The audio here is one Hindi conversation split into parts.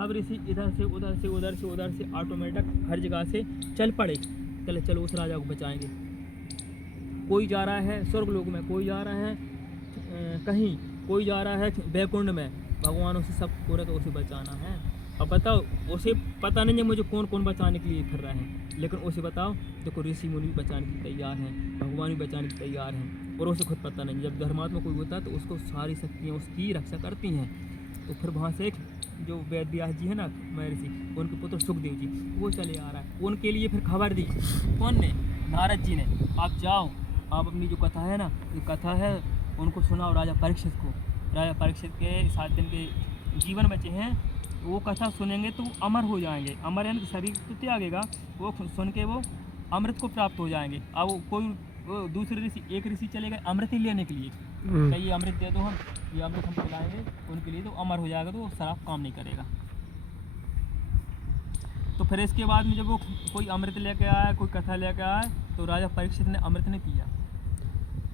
सब ऋषि इधर से उधर से उधर से उधर से ऑटोमेटिक हर जगह से चल पड़े, चले चलो उस राजा को बचाएंगे। कोई जा रहा है स्वर्ग लोक में, कोई जा रहा है कहीं, कोई जा रहा है बैकुंठ में। भगवान उसे सब पूरा तो उसे बचाना है। अब बताओ, उसे पता नहीं है मुझे कौन कौन बचाने के लिए फिर रहे हैं, लेकिन उसे बताओ देखो ऋषि मुनि भी बचाने के लिए तैयार हैं, भगवान भी बचाने के लिए तैयार हैं, और उसे खुद पता नहीं। जब धर्मात्मा कोई होता है तो उसको सारी शक्तियाँ उसकी रक्षा करती हैं। तो फिर वहाँ से एक जो वेद व्यास जी है ना महर्षि, उनके पुत्र सुखदेव जी, वो चले आ रहा है। उनके लिए फिर खबर दी कौन ने, नारद जी ने, आप जाओ, आप अपनी जो कथा है ना, जो कथा है उनको सुनाओ राजा परीक्षित को। राजा परीक्षित के 7 दिन के जीवन बचे हैं, वो कथा सुनेंगे तो अमर हो जाएंगे। अमर यानी शरीर तो त्यागेगा, वो सुन के वो अमृत को प्राप्त हो जाएंगे। अब वो कोई वो दूसरे ऋषि, एक ऋषि चले गए अमृत ही लेने के लिए, कहीं ये अमृत दे दो, हम ये अमृत हम पिलाएंगे उनके लिए, तो अमर हो जाएगा, तो वो शराब काम नहीं करेगा। तो फिर इसके बाद में जब वो कोई अमृत लेके आया, कोई कथा लेके आया, तो राजा परीक्षित ने अमृत नहीं पिया,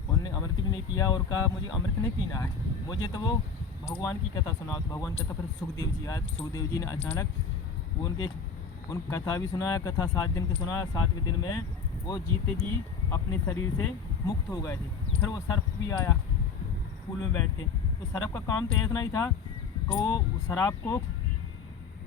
उन्होंने अमृत भी नहीं पिया और कहा मुझे अमृत नहीं पीना है, मुझे तो वो भगवान की कथा सुनाओ। तो भगवान कथा फिर सुखदेव जी आए, सुखदेव जी ने अचानक वो उन कथा भी सुनाया। कथा 7 दिन की सुना, 7वें दिन में वो जीते जी अपने शरीर से मुक्त हो गए थे। फिर वो सर्प भी आया फूल में बैठ के, तो सर्प का काम तो इतना ही था कि वो शराब को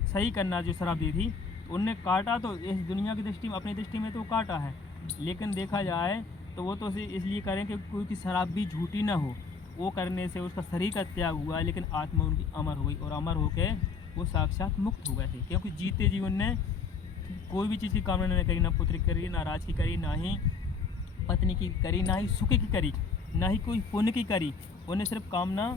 सही करना, जो शराब दी थी उनने काटा, तो इस दुनिया की दृष्टि में, अपनी दृष्टि में तो काटा है, लेकिन देखा जाए तो वो तो इसलिए करें कि कोई की शराब भी झूठी ना हो। वो करने से उसका शरीर का त्याग हुआ, लेकिन आत्मा उनकी अमर हो गई, और अमर होकर वो साक्षात मुक्त हो गए थे। क्योंकि जीते जीवन ने कोई भी चीज़ की कामना नहीं करी, ना पुत्र की करी, ना राज की करी, ना ही पत्नी की करी, ना ही सुख की करी, ना ही कोई पुण्य की करी। उन्हें सिर्फ कामना,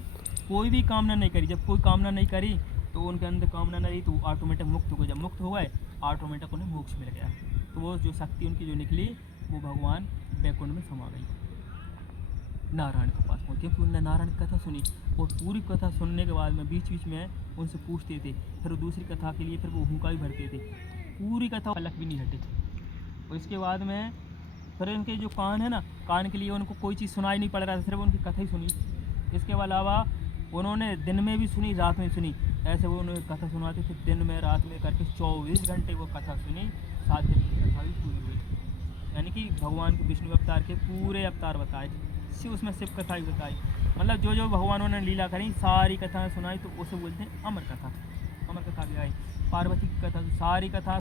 कोई भी कामना नहीं करी। जब कोई कामना नहीं करी तो उनके अंदर कामना नहीं रही, तो ऑटोमेटिक मुक्त हो गए। जब मुक्त हो गए ऑटोमेटिक उन्हें मोक्ष मिल गया। तो वो जो शक्ति उनकी जो निकली, वो भगवान बैकुंठ में समा गई, नारायण के पास पहुँचे। क्योंकि उन्होंने नारायण की कथा सुनी, और पूरी कथा सुनने के बाद में बीच बीच में उनसे पूछते थे, फिर वो दूसरी कथा के लिए फिर वो हुंका भी भरते थे। पूरी कथा पलक भी नहीं हटी। और इसके बाद में फिर उनके जो कान है ना, कान के लिए उनको कोई चीज़ सुनाई नहीं पड़ रहा था, सिर्फ उनकी कथा ही सुनी। इसके अलावा उन्होंने दिन में भी सुनी, रात में सुनी, ऐसे वो उन्हें कथा सुनाते थे, दिन में रात में करके 24 घंटे वो कथा सुनी। 7 दिन की कथा भी पूरी हुई। यानी कि भगवान के विष्णु अवतार के पूरे अवतार बताए, शिव उसमें शिव कथा भी बताई। मतलब जो जो भगवानों ने लीला करी सारी कथा सुनाई, तो उसे बोलते हैं अमर कथा। अमर कथा भी आई, पार्वती की कथा, सारी कथा